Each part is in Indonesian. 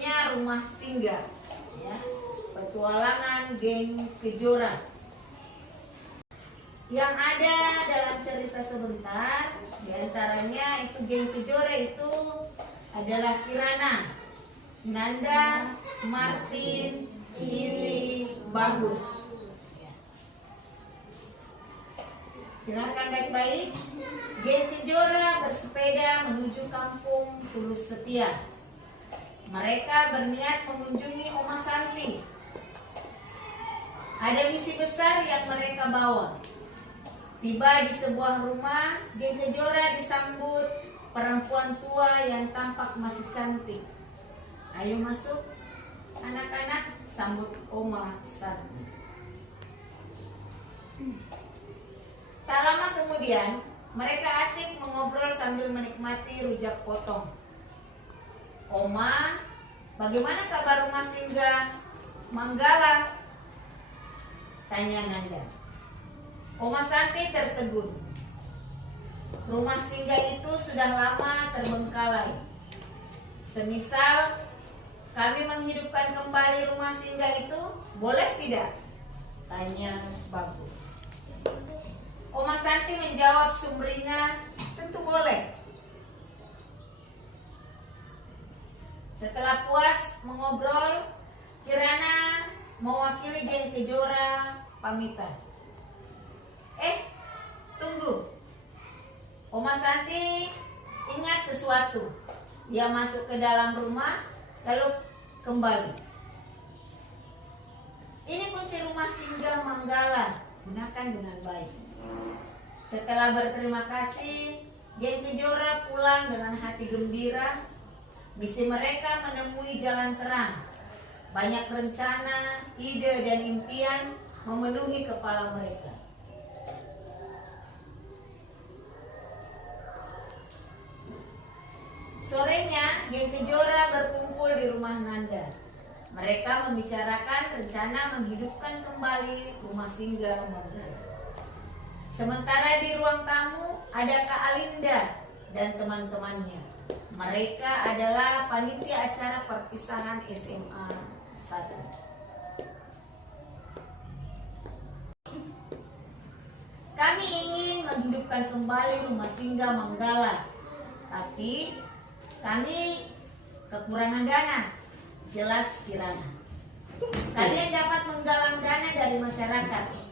judulnya Rumah Singgah, ya. Petualangan geng Kejora. Yang ada dalam cerita sebentar, diantaranya itu geng Kejora itu adalah Kirana, Nanda, Martin, Tiwi, Bagus. Dengarkan baik-baik. Geng Kejora bersepeda menuju kampung Tulus Setia. Mereka berniat mengunjungi Oma Santi. Ada misi besar yang mereka bawa. Tiba di sebuah rumah, geng Kejora disambut perempuan tua yang tampak masih cantik. Ayo masuk, anak-anak, sambut Oma Santi. Tak lama kemudian, mereka asik mengobrol sambil menikmati rujak potong. Oma, bagaimana kabar rumah singgah Manggala? Tanya Nanda. Oma Santi tertegun. Rumah singgah itu sudah lama terbengkalai. Semisal kami menghidupkan kembali rumah singgah itu, boleh tidak? Tanya Bagus. Oma Santi menjawab sumringah, tentu boleh. Setelah puas mengobrol, Kirana mewakili geng Kejora pamitan. Tunggu. Oma Santi ingat sesuatu. Ia masuk ke dalam rumah, lalu kembali. Ini kunci rumah singgah Manggala, gunakan dengan baik. Setelah berterima kasih, geng Kejora pulang dengan hati gembira. Misi mereka menemui jalan terang. Banyak rencana, ide, dan impian memenuhi kepala mereka. Sorenya, geng Kejora berkumpul di rumah Nanda. Mereka membicarakan rencana menghidupkan kembali rumah singgah Manggala. Sementara di ruang tamu ada Kak Alinda dan teman-temannya. Mereka adalah panitia acara perpisahan SMA 1. Kami ingin menghidupkan kembali rumah singgah Manggala, tapi kami kekurangan dana. Jelas Kirana. Kalian dapat menggalang dana dari masyarakat.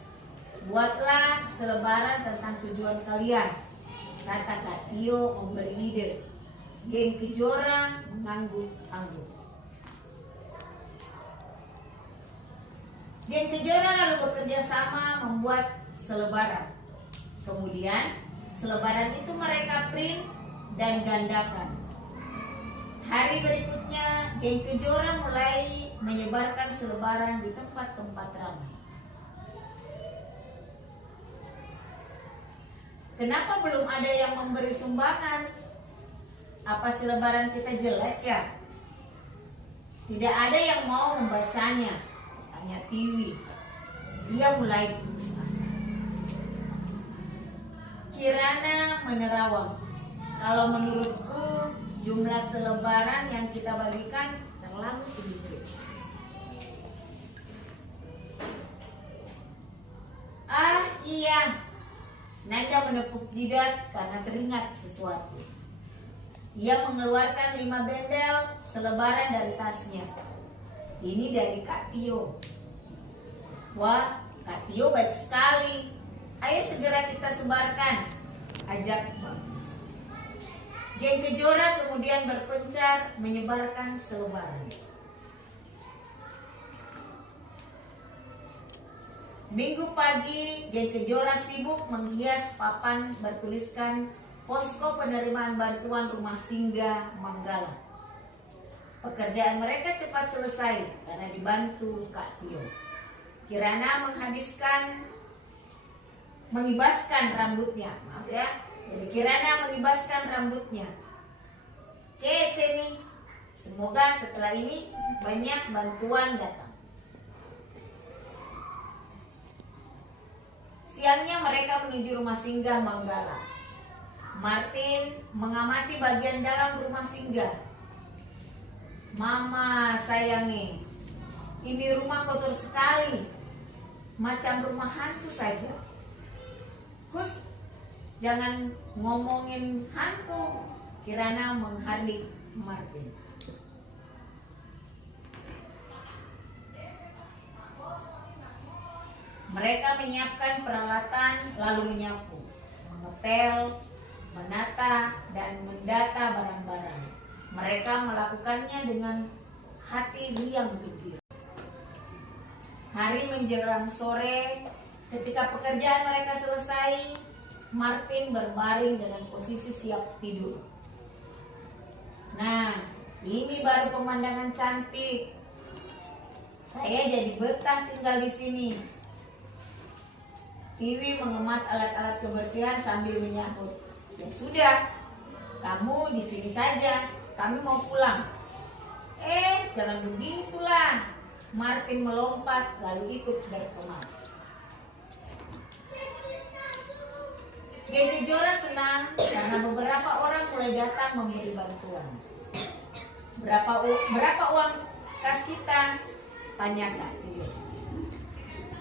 Buatlah selebaran tentang tujuan kalian, kata Kak Tio memberi ide. Geng Kejora mengangguk-angguk. Geng Kejora lalu bekerja sama membuat selebaran. Kemudian selebaran itu mereka print dan gandakan. Hari berikutnya, geng Kejora mulai menyebarkan selebaran di tempat-tempat ramai. Kenapa belum ada yang memberi sumbangan? Apa selebaran kita jelek ya? Tidak ada yang mau membacanya, tanya Tiwi. Ia mulai putus asa. Kirana menerawang. Kalau menurutku, jumlah selebaran yang kita bagikan terlalu sedikit. Iya. Nanda menepuk jidat karena teringat sesuatu. Ia mengeluarkan 5 bendel selebaran dari tasnya. Ini dari Kak Tio. Wah, Kak Tio baik sekali. Ayo segera kita sebarkan, ajak Bagus. Geng Kejora kemudian berpencar menyebarkan selebaran. Minggu pagi, geng Kejora sibuk menghias papan bertuliskan posko penerimaan bantuan rumah singgah Manggala. Pekerjaan mereka cepat selesai karena dibantu Kak Tio. Kirana mengibaskan rambutnya. Maaf ya. Jadi Kirana mengibaskan rambutnya. Kece nih. Semoga setelah ini banyak bantuan datang. Siangnya mereka menuju rumah singgah Manggala. Martin mengamati bagian dalam rumah singgah. Mama sayangi, ini rumah kotor sekali, macam rumah hantu saja. Hus, jangan ngomongin hantu, Kirana menghardik Martin. Mereka menyiapkan peralatan lalu menyapu, mengepel, menata, dan mendata barang-barang. Mereka melakukannya dengan hati riang gembira. Hari menjelang sore, ketika pekerjaan mereka selesai, Martin berbaring dengan posisi siap tidur. Nah, ini baru pemandangan cantik. Saya jadi betah tinggal di sini. Tiwi mengemas alat-alat kebersihan sambil menyahut. Ya sudah, kamu di sini saja. Kami mau pulang. Jangan begitulah. Martin melompat lalu ikut berkemas. Geng Kejora senang karena beberapa orang mulai datang memberi bantuan. Berapa uang kas kita? Tanya Kak Tio.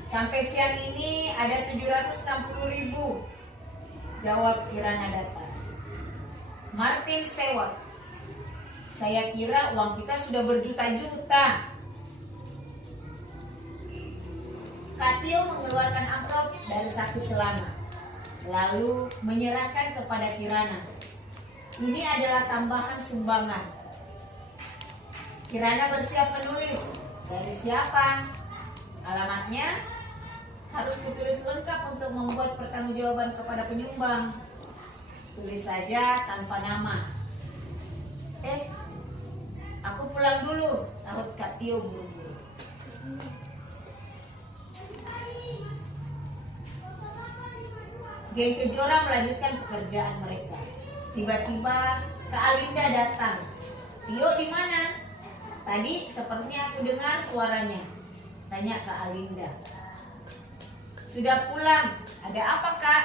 Sampai siang ini ada 760.000. Jawab Kirana datar. Martin sewot. Saya kira uang kita sudah berjuta-juta. Kak Tio mengeluarkan amplop dari saku celana, lalu menyerahkan kepada Kirana. Ini adalah tambahan sumbangan. Kirana bersiap menulis. Dari siapa? Alamatnya harus ditulis lengkap untuk membuat pertanggungjawaban kepada penyumbang. Tulis saja tanpa nama. Aku pulang dulu, sahut Kak Tio buru-buru. Geng Kejora melanjutkan pekerjaan mereka. Tiba-tiba Kak Alinda datang. Tio di mana? Tadi sepertinya aku dengar suaranya. Tanya Kak Alinda. Sudah pulang. Ada apa, Kak?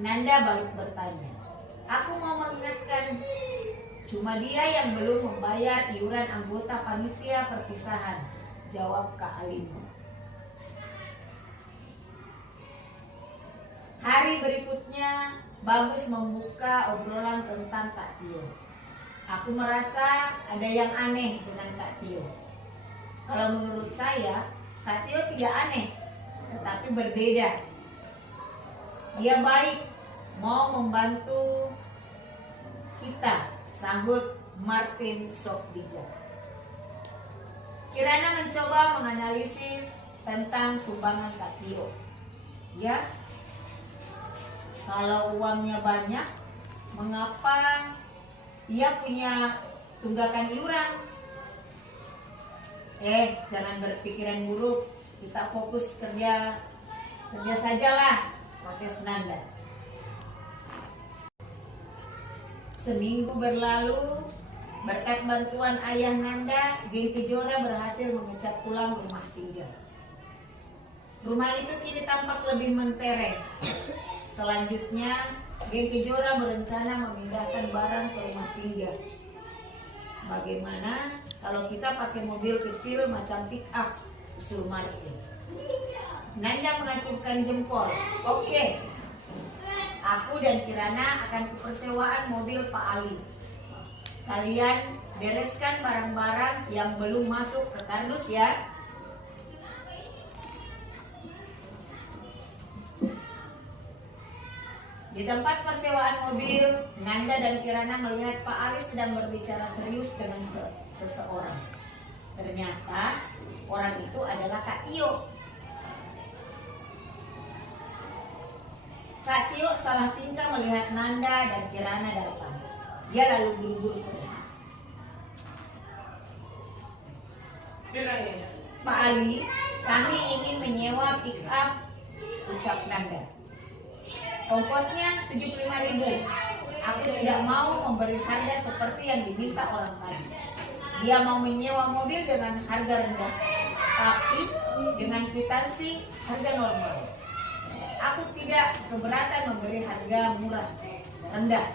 Nanda balik bertanya. Aku mau mengingatkan, cuma dia yang belum membayar iuran anggota panitia perpisahan. Jawab Kak Alinda. Hari berikutnya, Bagus membuka obrolan tentang Kak Tio. Aku merasa ada yang aneh dengan Kak Tio. Kalau menurut saya, Kak Tio tidak aneh, tetapi berbeda. Dia baik, mau membantu kita, sahut Martin sok bijak. Kirana mencoba menganalisis tentang sumbangan Kak Tio. Ya, kalau uangnya banyak, mengapa ia punya tunggakan iuran? Jangan berpikiran buruk. Kita fokus kerja sajalah, protes Nanda. Seminggu berlalu, berkat bantuan ayah Nanda, Geng Kejora berhasil mengecat ulang rumah singgah. Rumah itu kini tampak lebih mentereng. Selanjutnya, Geng Kejora berencana memindahkan barang ke rumah singgah. Bagaimana kalau kita pakai mobil kecil macam pick up? Usul Martin. Nanda mengacungkan jempol. Oke. Aku dan Kirana akan ke persewaan mobil Pak Ali. Kalian bereskan barang-barang yang belum masuk ke kardus ya. Di tempat persewaan mobil, Nanda dan Kirana melihat Pak Ali sedang berbicara serius dengan seseorang. Ternyata orang itu adalah Kak Tio. Kak Tio salah tingkah melihat Nanda dan Kirana datang. Dia lalu buru-buru pergi. Pak Ali, kami ingin menyewa pick up, ucap Nanda. Ongkosnya 75.000. Aku tidak mau memberi harga seperti yang diminta orang tadi. Dia mau menyewa mobil dengan harga rendah, tapi dengan kwitansi harga normal. Aku tidak keberatan memberi harga murah rendah,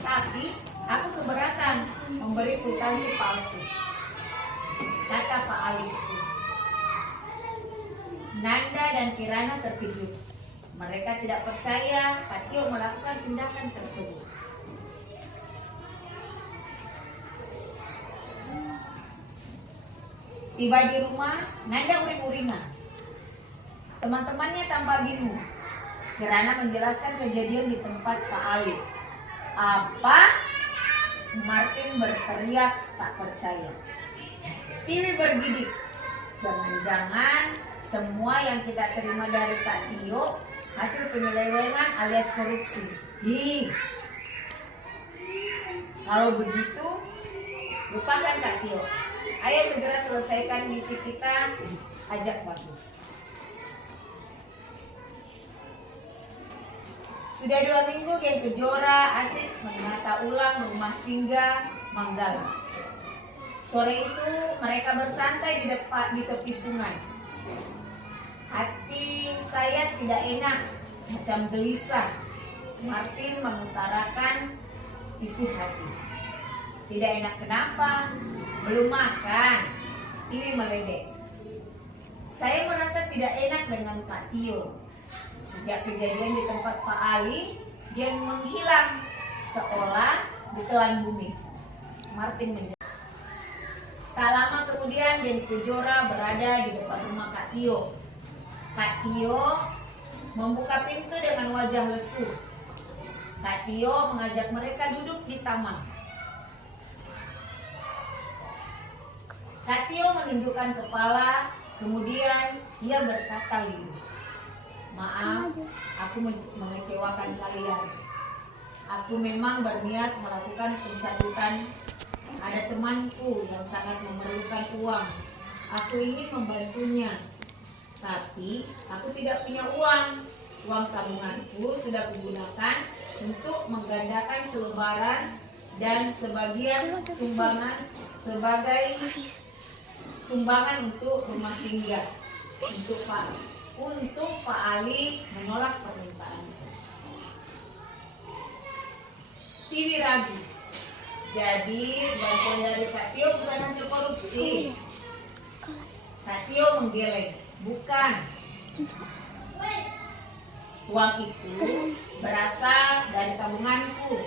tapi Aku keberatan memberi kwitansi palsu, kata Pak Ali. Nanda dan Kirana terkejut. Mereka tidak percaya Kak Tio melakukan tindakan tersebut. Tiba di rumah, Nanda uring-uringan. Teman-temannya tampak bingung. Kirana menjelaskan kejadian di tempat Pak Ali. Apa? Martin berteriak tak percaya. Tiwi bergidik. Jangan-jangan semua yang kita terima dari Kak Tio hasil penyelewengan alias korupsi. Kalau begitu, lupakan Kak Tio. Ayo segera selesaikan misi kita, ajak Bagus. Sudah 2 minggu geng Kejora asik menata ulang rumah singgah Manggala. Sore itu mereka bersantai di tepi sungai. Hati saya tidak enak, macam gelisah. Martin mengutarakan isi hati. Tidak enak kenapa? Belum makan. Tiwi meledek. Saya merasa tidak enak dengan Kak Tio. Sejak kejadian di tempat Pak Ali, dia menghilang seolah ditelan bumi. Martin menjawab. Tak lama kemudian geng Kejora berada di depan rumah Kak Tio. Kak Tio membuka pintu dengan wajah lesu. Kak Tio mengajak mereka duduk di taman. Kak Tio menundukkan kepala, kemudian ia berkata lirih. Maaf, aku mengecewakan kalian. Aku memang berniat melakukan pencabutan. Ada temanku yang sangat memerlukan uang. Aku ingin membantunya. Tapi aku tidak punya uang. Uang tabunganku sudah kugunakan untuk menggandakan selebaran dan sebagian sumbangan sebagai sumbangan untuk rumah singgah. Untuk Pak Ali menolak permintaan. Tiwi ragu. Jadi bantuan dari Kak Tio bukan hasil korupsi. Kak Tio menggeleng. Bukan. Uang itu berasal dari tabunganku.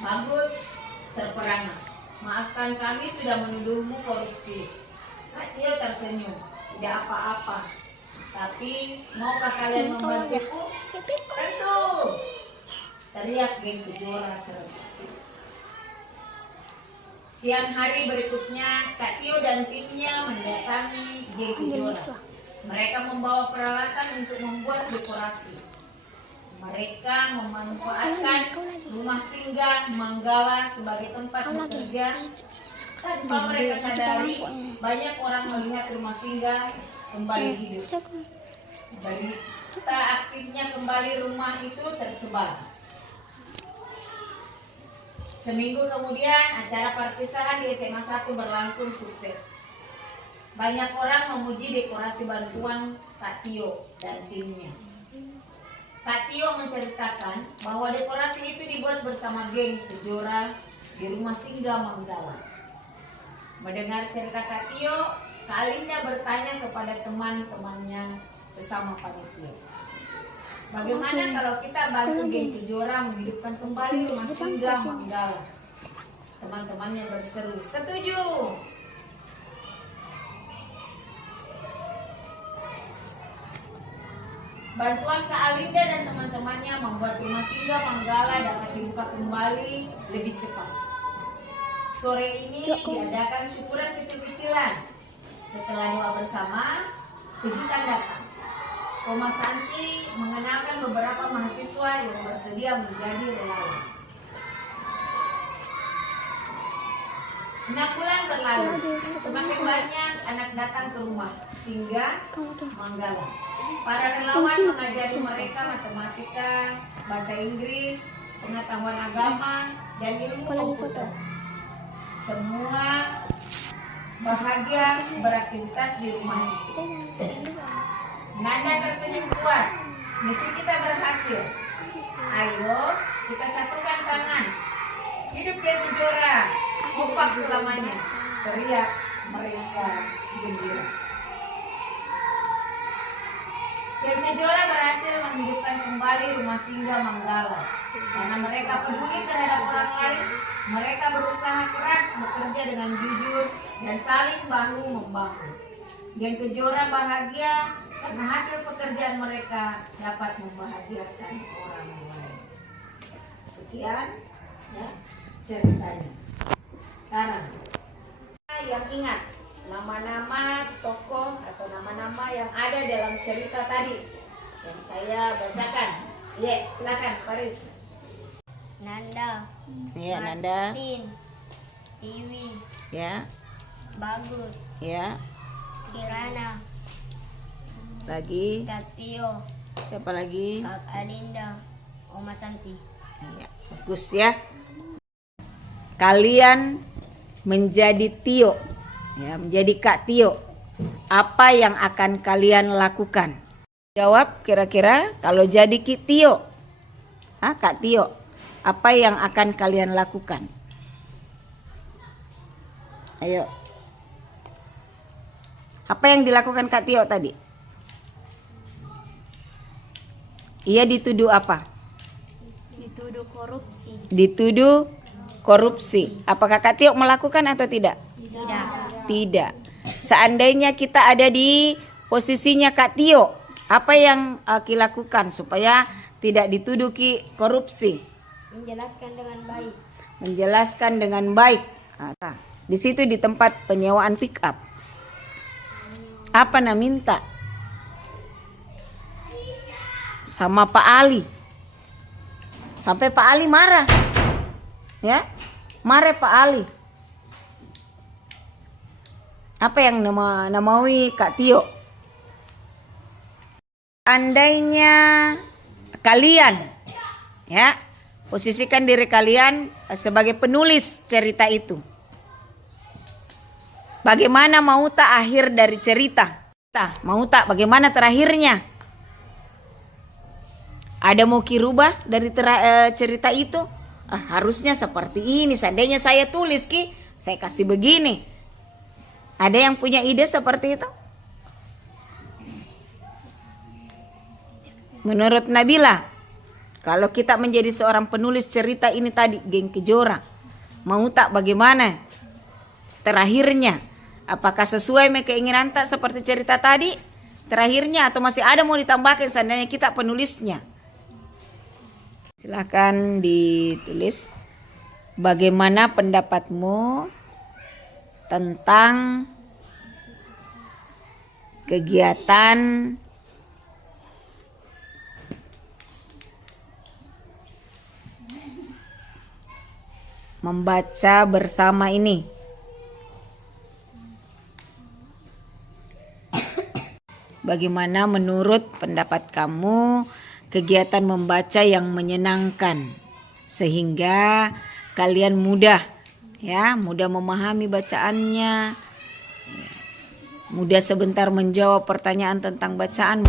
Bagus, terperangah. Maafkan kami sudah menuduhmu korupsi. Kak Tio tersenyum. Tidak apa-apa. Tapi maukah kalian membantuku? Tentu. Teriak geng Kejora serentak. Siang hari berikutnya, Kak Tio dan timnya mendatangi geng Kejora. Mereka membawa peralatan untuk membuat dekorasi. Mereka memanfaatkan rumah singgah Manggala sebagai tempat bekerja. Tanpa mereka sadari, banyak orang melihat rumah singgah kembali hidup. Berita aktifnya kembali rumah itu tersebar. Seminggu kemudian, acara perpisahan di SMA 1 berlangsung sukses. Banyak orang memuji dekorasi bantuan Kak Tio dan timnya. Kak Tio menceritakan bahwa dekorasi itu dibuat bersama geng Kejora di rumah singgah Manggala. Mendengar cerita Kak Tio, Kak Alinda bertanya kepada teman-temannya sesama panitia. Bagaimana kalau kita bantu geng Kejora menghidupkan kembali rumah singgah Manggala? Teman-temannya berseru, setuju. Bantuan Kak Alinda dan teman-temannya membuat rumah singgah Manggala dapat dibuka kembali lebih cepat. Sore ini diadakan syukuran kecil-kecilan. Setelah doa bersama, kejutan datang. Oma Santi mengenalkan beberapa mahasiswa yang bersedia menjadi relawan. 6 bulan berlalu, semakin banyak anak datang ke rumah singgah Manggala. Para relawan mengajari mereka matematika, bahasa Inggris, pengetahuan agama, dan ilmu komputer. Semua bahagia beraktivitas di rumah itu. Nanda tersenyum puas. Misi kita berhasil. Ayo kita satukan tangan Hidup Gen Kejora, kompak selamanya. Teriak mereka gembira. Gen Kejora berhasil menghidupkan kembali rumah singgah Manggala. Karena mereka peduli terhadap orang lain, mereka berusaha keras bekerja dengan jujur dan saling bahu-membahu. Gen Kejora bahagia karena hasil pekerjaan mereka dapat membahagiakan orang lain. Sekian ya ceritanya. Sekarang yang ingat nama-nama tokoh atau nama-nama yang ada dalam cerita tadi yang saya bacakan. Ya, silakan Paris. Nanda, Ya, Nanda. Martin, Tiwi, Ya, Bagus, ya. Kirana, Lagi. Kak Tio, Siapa lagi? Kak Adinda, Oma Santi. Ya, bagus ya. Kalian menjadi Tio, ya, menjadi Kak Tio. Apa yang akan kalian lakukan? Jawab kira-kira kalau jadi Ki Tio. Kak Tio, apa yang akan kalian lakukan? Ayo. Apa yang dilakukan Kak Tio tadi? Ia dituduh apa? Dituduh korupsi. Dituduh korupsi. Apakah Kak Tio melakukan atau tidak? Tidak. Tidak. Seandainya kita ada di posisinya Kak Tio, apa yang Ki lakukan supaya tidak dituduh Ki korupsi? Menjelaskan dengan baik. Menjelaskan dengan baik. Nah, di situ di tempat penyewaan pick up. Apa nak minta? Sama Pak Ali. Sampai Pak Ali marah. Ya? Marah Pak Ali. Apa yang namaui Kak Tio? Andainya kalian, ya, posisikan diri kalian sebagai penulis cerita itu. Bagaimana mau tak akhir dari cerita? Mau tak bagaimana terakhirnya? Ada mau Ki rubah dari cerita itu? Harusnya seperti ini. Seandainya saya tulis Ki, saya kasih begini. Ada yang punya ide seperti itu? Menurut Nabila, kalau kita menjadi seorang penulis cerita ini tadi, Gen Kejora, mau tak bagaimana terakhirnya? Apakah sesuai dengan keinginan tak seperti cerita tadi terakhirnya, atau masih ada mau ditambahkan seandainya kita penulisnya? Silakan ditulis bagaimana pendapatmu tentang kegiatan membaca bersama ini. Bagaimana menurut pendapat kamu kegiatan membaca yang menyenangkan sehingga kalian mudah memahami bacaannya, mudah sebentar menjawab pertanyaan tentang bacaan.